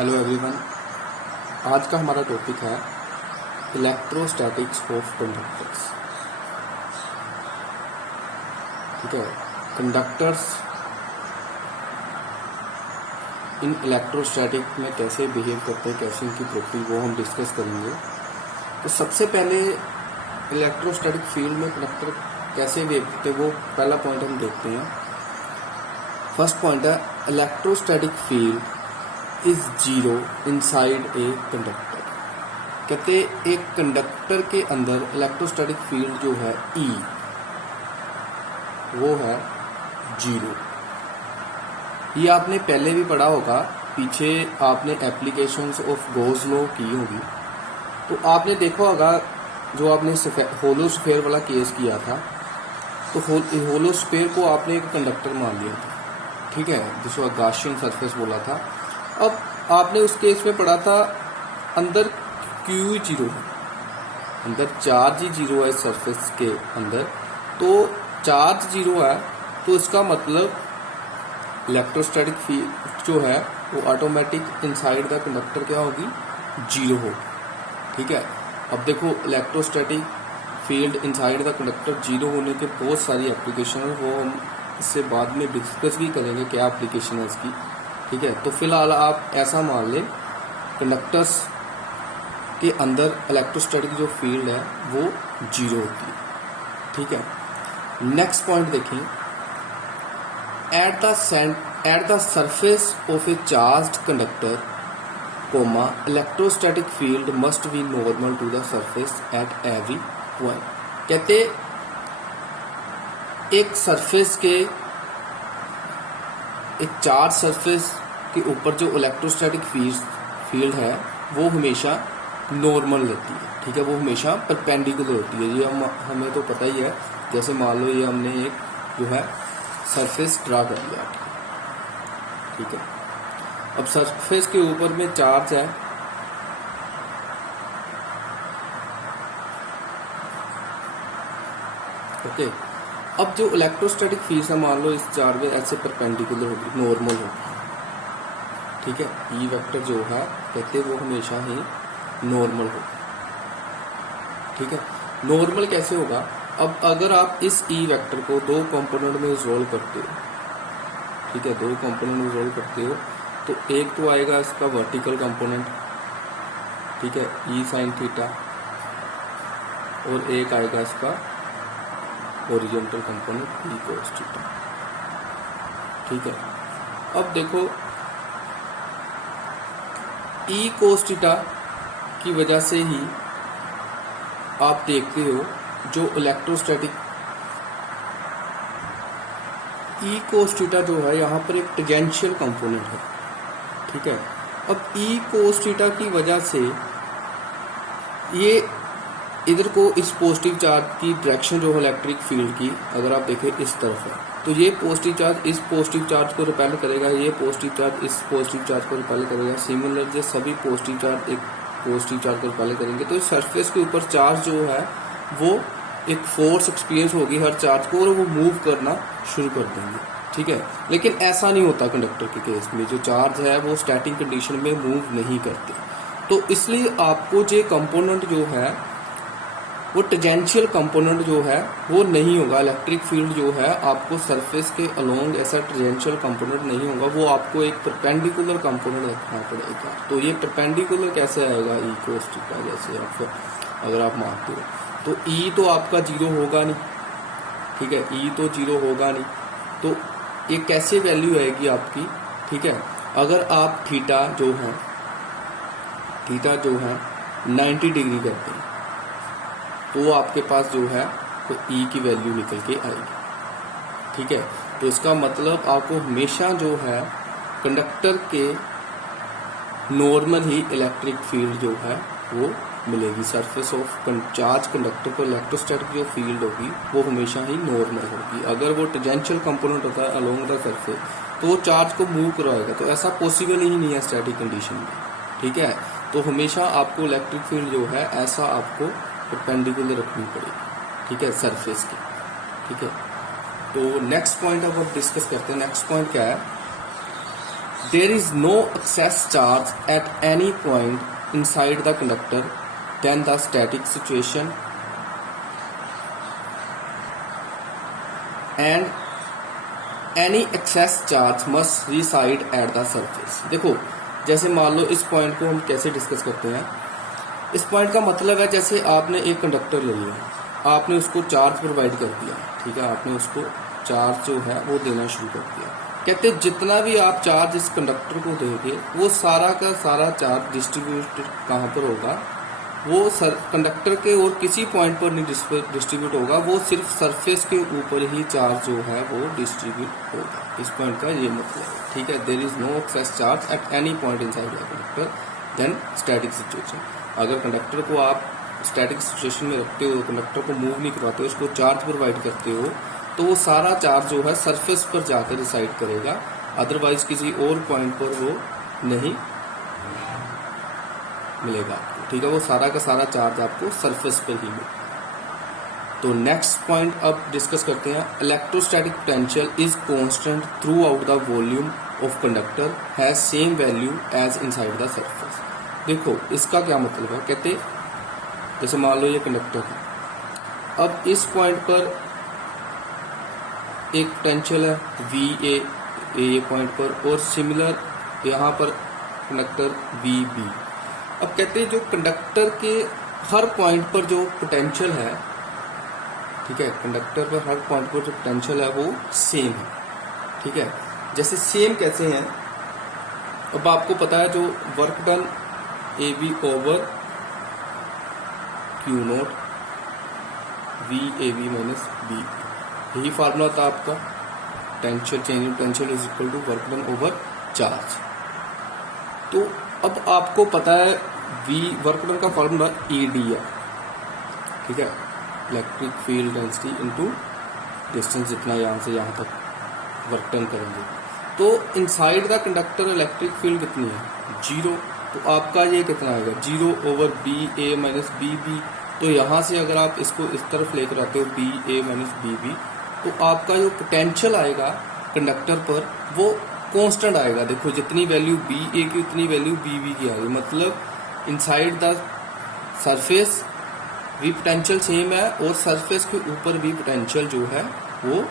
Hello everyone. आज का हमारा टॉपिक है इलेक्ट्रोस्टैटिक्स ऑफ कंडक्टर्स। ठीक है, कंडक्टर्स इन इलेक्ट्रोस्टैटिक में कैसे बिहेव करते हैं, कैसे इनकी प्रॉपर्टी, वो हम डिस्कस करेंगे। तो सबसे पहले इलेक्ट्रोस्टैटिक फील्ड में कंडक्टर कैसे बिहेव करते हैं, वो पहला पॉइंट हम देखते हैं। फर्स्ट पॉइंट है electrostatic field is zero inside a conductor. कहते एक कंडक्टर के अंदर इलेक्ट्रोस्टैटिक फील्ड जो है E वो है जीरो। ये आपने पहले भी पढ़ा होगा, पीछे आपने एप्लीकेशंस ऑफ गॉस लॉ की होगी तो आपने देखा होगा, जो आपने होलो स्फीयर वाला केस किया था, तो होलो स्फीयर को आपने एक कंडक्टर मान लिया था। ठीक है, जिसको गाशियन सरफेस बोला था। अब आपने उस केस में पढ़ा था अंदर क्यू जीरो है, अंदर चार्ज ही जीरो है सरफेस के अंदर। तो चार्ज जीरो है तो इसका मतलब इलेक्ट्रोस्टैटिक फील्ड जो है वो ऑटोमेटिक इनसाइड द कंडक्टर क्या होगी, जीरो होगी। ठीक है, अब देखो electrostatic field inside the conductor zero होने के बहुत सारी एप्लीकेशन है, वो हम इससे बाद में डिस्कस भी करेंगे क्या एप्लीकेशन है इसकी। ठीक है, तो फिलहाल आप ऐसा मान लें कंडक्टर्स के अंदर इलेक्ट्रोस्टैटिक जो फील्ड है वो जीरो होती है। ठीक है, नेक्स्ट पॉइंट देखें। At the surface of a charged conductor comma electrostatic field must be normal to the surface at every point. कहते एक सरफेस के, एक चार्ज सरफेस के ऊपर जो इलेक्ट्रोस्टैटिक फील्ड है वो हमेशा नॉर्मल रहती है। ठीक है, वो हमेशा परपेंडिकुलर होती है। ये हमें तो पता ही है। जैसे मान लो ये हमने एक जो है सरफेस ड्रा कर लिया। ठीक है, अब सरफेस के ऊपर में चार्ज है, ओके। अब जो इलेक्ट्रोस्टैटिक फील्ड है मान लो इस चार्ज में ऐसे परपेंडिकुलर होगी, नॉर्मल होगी। ठीक है, ई वेक्टर जो है कहते हैं वो हमेशा ही नॉर्मल होगा। ठीक है, नॉर्मल कैसे होगा? अब अगर आप इस ई वेक्टर को दो कंपोनेंट में रिजॉल्व करते हो, ठीक है, दो कंपोनेंट में रिजॉल्व करते हो, तो एक तो आएगा इसका वर्टिकल कंपोनेंट, ठीक है, ई साइन थीटा, और एक आएगा इसका horizontal component E cos theta. ठीक है, अब देखो ई कोस थीटा की वजह से ही आप देखते हो जो इलेक्ट्रोस्टैटिक ई कोस थीटा जो है यहाँ पर एक टेंजेंशियल कंपोनेंट है। ठीक है, अब ई कोस थीटा की वजह से ये इधर को इस पॉजिटिव चार्ज की डायरेक्शन जो है इलेक्ट्रिक फील्ड की, अगर आप देखें इस तरफ है, तो ये पॉजिटिव चार्ज इस पॉजिटिव चार्ज को रिपेल करेगा, ये पॉजिटिव चार्ज इस पॉजिटिव चार्ज को रिपेल करेगा। सिमिलर जो सभी पॉजिटिव चार्ज एक पॉजिटिव चार्ज को रिपेल करेंगे, तो इस सरफेस के ऊपर चार्ज जो है वो एक फोर्स एक्सपीरियंस होगी हर चार्ज को, और वो मूव करना शुरू कर देंगे। ठीक है, लेकिन ऐसा नहीं होता कंडक्टर के केस में। जो चार्ज है वो स्टैटिक कंडीशन में मूव नहीं करते, तो इसलिए आपको जो कंपोनेंट जो है वो टेंजेंशियल कंपोनेंट जो है वो नहीं होगा। इलेक्ट्रिक फील्ड जो है आपको सरफेस के अलोंग ऐसा टेंजेंशियल कंपोनेंट नहीं होगा, वो आपको एक परपेंडिकुलर कंपोनेंट रखना पड़ेगा। तो ये परपेंडिकुलर कैसे आएगा, ई कोस थीटा जैसे आप अगर आप मानते हो, तो ई तो आपका जीरो होगा नहीं। ठीक है, ई तो जीरो होगा नहीं, तो ये कैसे वैल्यू आएगी आपकी। ठीक है, अगर आप थीटा जो है 90 डिग्री करते हैं तो आपके पास जो है तो ई की वैल्यू निकल के आएगी। ठीक है, तो इसका मतलब आपको हमेशा जो है कंडक्टर के नॉर्मल ही इलेक्ट्रिक फील्ड जो है वो मिलेगी। सरफेस ऑफ चार्ज कंडक्टर पर इलेक्ट्रोस्टैटिक जो फील्ड होगी वो हमेशा ही नॉर्मल होगी। अगर वो टेंजेंशियल कंपोनेंट होता है अलोंग द सरफेस तो वो चार्ज को मूव करवाएगा, तो ऐसा पॉसिबल ही नहीं है स्टैटिक कंडीशन में। ठीक है, तो हमेशा आपको इलेक्ट्रिक फील्ड जो है ऐसा आपको परपेंडिकुलर रखनी पड़ेगी। ठीक है, सरफेस की। ठीक है, तो नेक्स्ट पॉइंट अब हम डिस्कस करते हैं। नेक्स्ट पॉइंट क्या है, there is no excess charge at any point inside the conductor then the static situation and any excess charge must reside at the surface. देखो जैसे मान लो इस पॉइंट को हम कैसे डिस्कस करते हैं। इस पॉइंट का मतलब है जैसे आपने एक कंडक्टर ले लिया, आपने उसको चार्ज प्रोवाइड कर दिया, ठीक है, आपने उसको चार्ज जो है वो देना शुरू कर दिया। कहते जितना भी आप चार्ज इस कंडक्टर को देंगे वो सारा का सारा चार्ज डिस्ट्रीब्यूट कहाँ पर होगा, वो कंडक्टर के और किसी पॉइंट पर नहीं डिस्ट्रीब्यूट होगा, वो सिर्फ सरफेस के ऊपर ही चार्ज जो है वो डिस्ट्रीब्यूट होगा। इस पॉइंट का ये मतलब है, ठीक है। There is no excess charge at any point inside the conductor then static situation. अगर कंडक्टर को आप स्टैटिक सिचुएशन में रखते हो, कंडक्टर को मूव नहीं करवाते हो, उसको चार्ज प्रोवाइड करते हो, तो वो सारा चार्ज जो है सरफेस पर जाकर रिसाइड करेगा, अदरवाइज किसी और पॉइंट पर वो नहीं मिलेगा आपको, ठीक है। वो सारा का सारा चार्ज आपको सरफेस पर ही मिलेगा। तो नेक्स्ट पॉइंट अब डिस्कस करते हैं। Electrostatic potential is constant throughout the volume of conductor has same value as inside the surface. देखो इसका क्या मतलब है, कहते जैसे मान लो ये कंडक्टर है, अब इस पॉइंट पर एक पोटेंशियल है वी ए पॉइंट पर, और सिमिलर यहाँ पर कंडक्टर वी बी। अब कहते हैं जो कंडक्टर के हर पॉइंट पर जो पोटेंशियल है, ठीक है, कंडक्टर पर हर पॉइंट पर जो पोटेंशियल है वो सेम है, ठीक है। जैसे सेम कैसे हैं, अब आपको पता है जो work done A B over Q note V A B minus B, यही फार्मूला था आपका। Potential change in potential is equal to work done over charge. तो अब आपको पता है वी वर्क डन का फॉर्मूला ई डी है, ठीक है, electric field density into distance, जितना यहाँ से यहाँ तक वर्क डन करेंगे। तो inside the conductor electric field कितनी है, 0। तो आपका ये कितना आएगा, 0 ओवर बी ए माइनस बी बी। तो यहाँ से अगर आप इसको इस तरफ लेकर आते हो बी ए माइनस बी बी, तो आपका जो पोटेंशियल आएगा कंडक्टर पर वो कांस्टेंट आएगा। देखो जितनी वैल्यू बी ए की उतनी वैल्यू बी बी की आएगी, मतलब इनसाइड द सरफेस भी पोटेंशियल सेम है और सरफेस के ऊपर भी पोटेंशियल जो है वो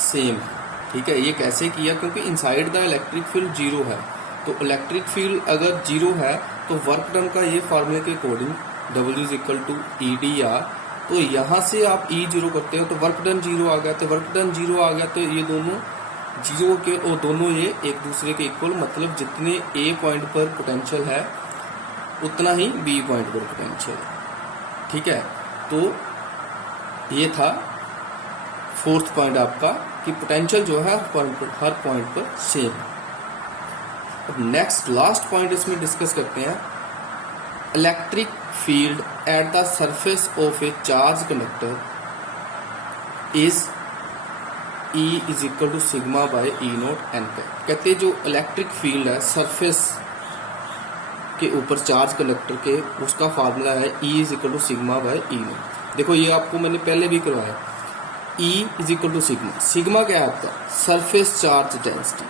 सेम है, ठीक है। ये कैसे किया, क्योंकि इनसाइड द इलेक्ट्रिक फील्ड 0 है, तो इलेक्ट्रिक फील्ड अगर 0 है तो वर्क डन का ये फार्मूले के according W is equal to E D R. तो यहाँ से आप E 0 करते हो तो वर्क डन 0 आ गया, तो वर्क डन 0 आ गया, तो ये दोनों 0 के और दोनों ये एक दूसरे के इक्वल, मतलब जितने A पॉइंट पर पोटेंशियल है उतना ही B पॉइंट पर पोटेंशियल है, ठीक है। तो ये था फोर्थ पॉइंट आपका कि पोटेंशियल जो है हर पॉइंट पर सेम है। अब नेक्स्ट लास्ट पॉइंट इसमें डिस्कस करते हैं। Electric field at the surface of a charge conductor is E is equal to sigma by E naught N cap. कहते हैं जो इलेक्ट्रिक फील्ड है सरफेस के ऊपर चार्ज कंडक्टर के, उसका फार्मूला है E is equal to sigma by E naught. देखो ये आपको मैंने पहले भी करवाया, E is equal to sigma. Sigma क्या है आपका, surface charge density,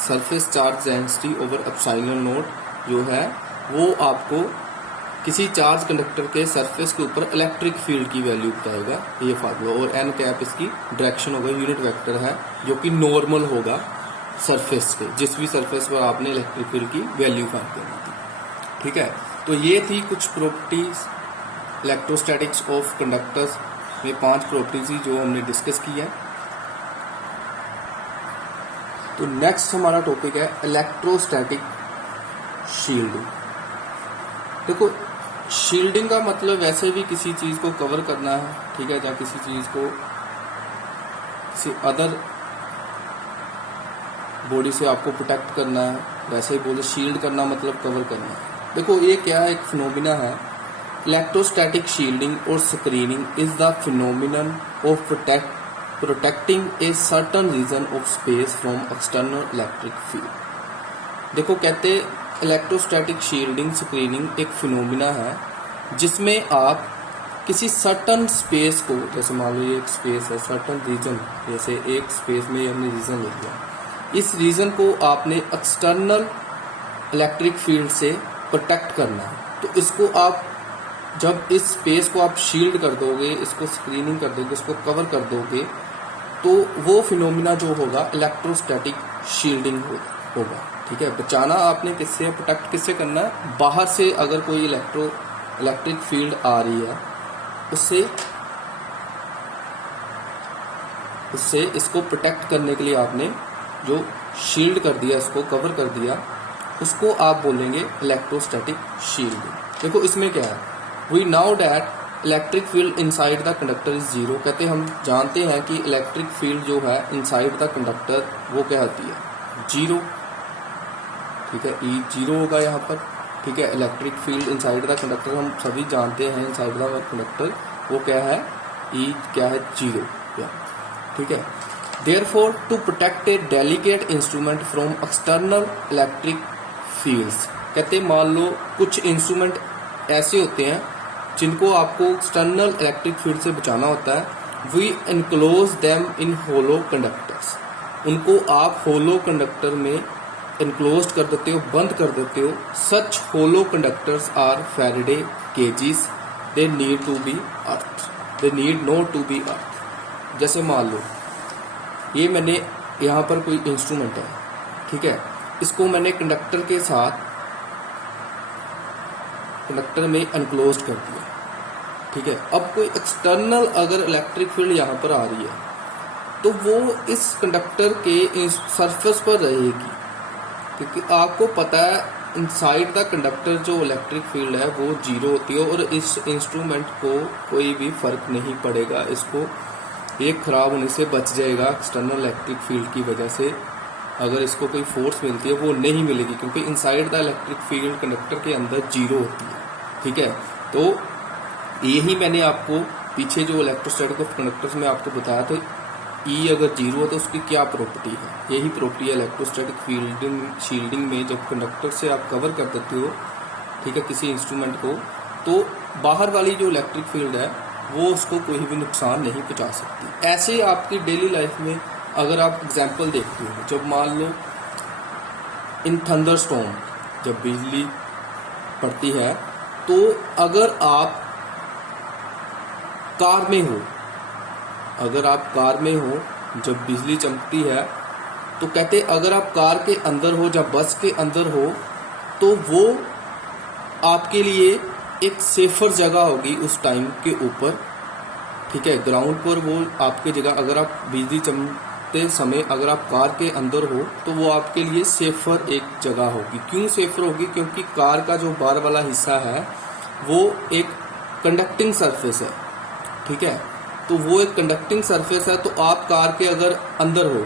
surface charge density over epsilon naught जो है वो आपको किसी चार्ज कंडक्टर के सरफेस के ऊपर इलेक्ट्रिक फील्ड की वैल्यू बताएगा, ये फार्मूला। और एन कैप इसकी डायरेक्शन होगा, यूनिट वेक्टर है जो कि नॉर्मल होगा सरफेस के, जिस भी सरफेस पर आपने इलेक्ट्रिक फील्ड की वैल्यू फाइंड करनी थी, ठीक है। तो ये थी कुछ प्रॉपर्टीज इलेक्ट्रोस्टैटिक्स ऑफ कंडक्टर्स में, 5 प्रॉपर्टीज थी जो हमने डिस्कस की है। तो नेक्स्ट हमारा टॉपिक है इलेक्ट्रोस्टैटिक शील्डिंग। देखो शील्डिंग का मतलब वैसे भी किसी चीज को कवर करना है, ठीक है, या किसी चीज को किसी अदर बॉडी से आपको प्रोटेक्ट करना है, वैसे ही बोले शील्ड करना मतलब कवर करना है। देखो ये क्या एक फिनोमिना है, इलेक्ट्रोस्टैटिक शील्डिंग और screening is the phenomenon of protecting a certain region of space from external electric field. देखो कहते इलेक्ट्रोस्टैटिक शील्डिंग स्क्रीनिंग एक फिनोमिना है जिसमें आप किसी सर्टन स्पेस को, जैसे मान लो ये एक स्पेस है, सर्टन रीजन, जैसे एक स्पेस में हमने रीजन ले लिया, इस रीजन को आपने एक्सटर्नल इलेक्ट्रिक फील्ड से प्रोटेक्ट करना है। तो इसको आप जब इस स्पेस को आप शील्ड कर दोगे, इसको स्क्रीनिंग कर दोगे, इसको कवर कर दोगे, तो वो फिनोमिना जो होगा इलेक्ट्रोस्टैटिक शील्डिंग होगा। ठीक है, बचाना आपने किससे, प्रोटेक्ट किससे करना है, बाहर से अगर कोई इलेक्ट्रिक फील्ड आ रही है उससे इसको प्रोटेक्ट करने के लिए आपने जो शील्ड कर दिया, इसको कवर कर दिया, उसको आप बोलेंगे इलेक्ट्रोस्टैटिक शील्डिंग। देखो इसमें क्या है, we now that electric field inside the conductor is zero. कहते हम जानते हैं कि इलेक्ट्रिक फील्ड जो है इनसाइड द कंडक्टर वो क्या होती है, जीरो। ठीक है, ई जीरो होगा यहाँ पर। ठीक है, electric field inside the conductor हम सभी जानते हैं, इनसाइड द कंडक्टर वो क्या है, ई क्या है, जीरो। ठीक है, therefore to protect a delicate instrument from external electric fields, कहते मान लो कुछ इंस्ट्रूमेंट ऐसे होते हैं जिनको आपको एक्सटर्नल इलेक्ट्रिक फील्ड से बचाना होता है, we enclose them in hollow conductors. उनको आप होलो कंडक्टर में एनक्लोज कर देते हो, बंद कर देते हो। Such hollow conductors are Faraday cages, they need to be earth, they need not to be earth. जैसे मान लो ये मैंने यहाँ पर कोई इंस्ट्रूमेंट है, ठीक है, इसको मैंने कंडक्टर के साथ कंडक्टर में एनक्लोज कर दिया। ठीक है, अब कोई एक्सटर्नल अगर इलेक्ट्रिक फील्ड यहाँ पर आ रही है तो वो इस कंडक्टर के सरफेस पर रहेगी, क्योंकि आपको पता है इनसाइड द कंडक्टर जो इलेक्ट्रिक फील्ड है वो जीरो होती है और इस इंस्ट्रूमेंट को कोई भी फर्क नहीं पड़ेगा, इसको एक खराब होने से बच जाएगा एक्सटर्नल इलेक्ट्रिक फील्ड की वजह से। अगर इसको कोई फोर्स मिलती है वो नहीं मिलेगी, क्योंकि inside the electric field conductor के अंदर जीरो होती है। ठीक है, तो यही मैंने आपको पीछे जो इलेक्ट्रोस्टैटिक ऑफ कंडक्टर्स में आपको बताया था, ई अगर जीरो है तो उसकी क्या प्रॉपर्टी है, यही प्रॉपर्टी है इलेक्ट्रोस्टैटिक शील्डिंग में। जब कंडक्टर से आप कवर कर देते हो, ठीक है, किसी इंस्ट्रूमेंट को, तो बाहर वाली जो इलेक्ट्रिक फील्ड है वो उसको कोई भी नुकसान नहीं पहुंचा सकती। ऐसे ही आपकी डेली लाइफ में अगर आप एग्जाम्पल देखते हो, जब मान लो इन थंडर स्टॉर्म जब बिजली पड़ती है, तो अगर आप कार में हो, अगर आप कार में हो जब बिजली चमकती है, तो कहते अगर आप कार के अंदर हो या बस के अंदर हो तो वो आपके लिए एक सेफर जगह होगी उस टाइम के ऊपर। ठीक है, ग्राउंड पर वो आपकी जगह, अगर आप बिजली चमकते समय अगर आप कार के अंदर हो तो वो आपके लिए सेफर एक जगह होगी। क्यों सेफर होगी, क्योंकि कार का जो बाहर वाला हिस्सा है वो एक कंडक्टिंग सरफेस है। ठीक है, तो वो एक कंडक्टिंग सरफेस है, तो आप कार के अगर अंदर हो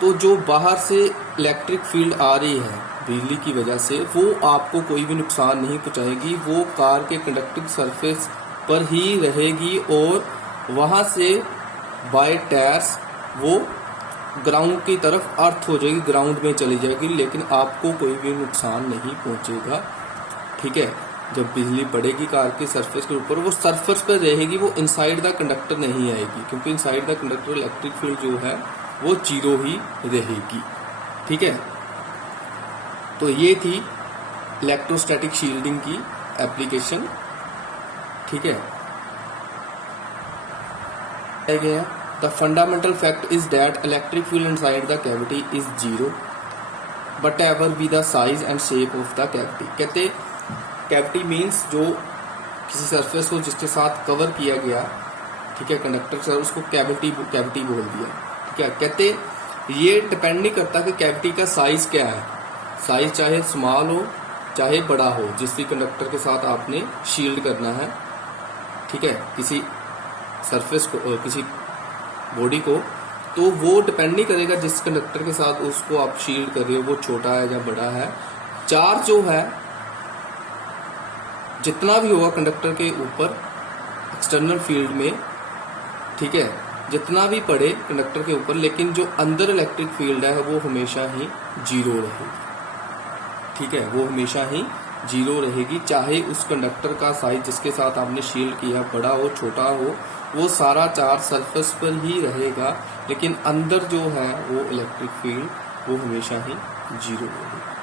तो जो बाहर से इलेक्ट्रिक फील्ड आ रही है बिजली की वजह से वो आपको कोई भी नुकसान नहीं पहुंचाएगी, वो कार के कंडक्टिंग सरफेस पर ही रहेगी और वहां से बाय टायर्स वो ग्राउंड की तरफ अर्थ हो जाएगी, ग्राउंड में चली जाएगी, लेकिन आपको कोई भी नुकसान नहीं पहुंचेगा। ठीक है, जब बिजली पड़ेगी कार के सरफेस के ऊपर, वो सरफेस पर रहेगी, वो इनसाइड द कंडक्टर नहीं आएगी, क्योंकि inside the conductor electric field जो है वो जीरो ही रहेगी। ठीक है, तो ये थी इलेक्ट्रोस्टैटिक शील्डिंग की एप्लीकेशन। ठीक है, the fundamental fact is that electric field inside the cavity is zero but ever be the size and shape of the cavity. कहते कैविटी मीन्स जो किसी सरफेस को जिसके साथ कवर किया गया, ठीक है, कंडक्टर से, उसको कैविटी बोल दिया। ठीक है, कहते ये डिपेंड नहीं करता कि कैविटी का साइज क्या है, साइज चाहे स्मॉल हो चाहे बड़ा हो, जिस भी कंडक्टर के साथ आपने शील्ड करना है, ठीक है, किसी सरफेस को, किसी बॉडी को, तो वो डिपेंड नहीं करेगा जिस कंडक्टर के साथ उसको आप शील्ड कर रहे हो वो छोटा है या बड़ा है। चार्ज जो है जितना भी होगा कंडक्टर के ऊपर एक्सटर्नल फील्ड में, ठीक है, जितना भी पड़े कंडक्टर के ऊपर, लेकिन जो अंदर इलेक्ट्रिक फील्ड है वो हमेशा ही जीरो रहेगी। ठीक है, वो हमेशा ही जीरो रहेगी, चाहे उस कंडक्टर का साइज जिसके साथ आपने शील्ड किया बड़ा हो छोटा हो, वो सारा चार्ज सरफेस पर ही रहेगा, लेकिन अंदर जो है वो इलेक्ट्रिक फील्ड वो हमेशा ही जीरो रहेगी।